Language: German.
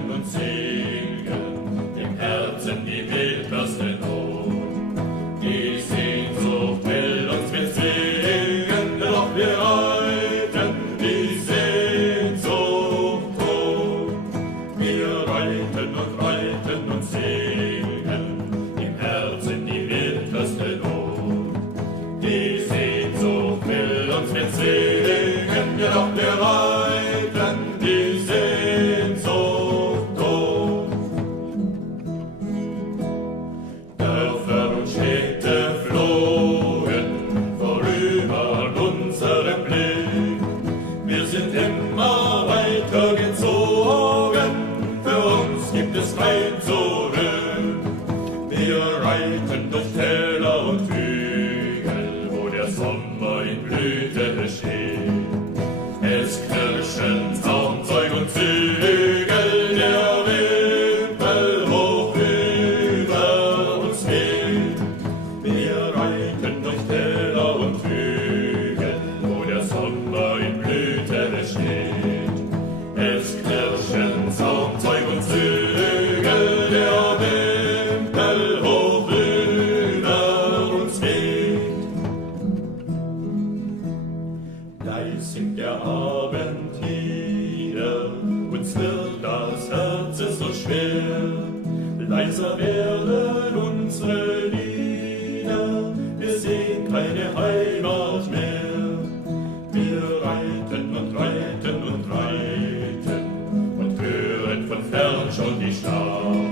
reiten und singen, im Herzen die bitterste Not. Die Sehnsucht will uns bezwingen, doch wir reiten die Sehnsucht tot. Wir reiten und singen, im Herzen die bitterste Not. Die Sehnsucht will uns bezwingen, doch wir reiten die Sehnsucht tot. Dörfer und Städte flogen vorüber an unserem Blick. Wir sind immer weiter gezogen, für uns gibt es kein Zurück. Wir reiten durch Täler und Hügel, wo der Sommer in Blüte steht. Es knirschen Zaumzeug und Zügel, der Wimpel hoch über uns weht. Wir reiten durch Täler und Hügel, wo der Sommer in Blüte steht. Es knirschen Zaumzeug und Zügel, der Wimpel hoch über uns weht. Leis singt der Abend nieder, uns wird das Herz so schwer. Leiser werden unsere Lieder, wir sehen keine Heimat mehr. Wir reiten und reiten und reiten und hören von fern schon die Stadt.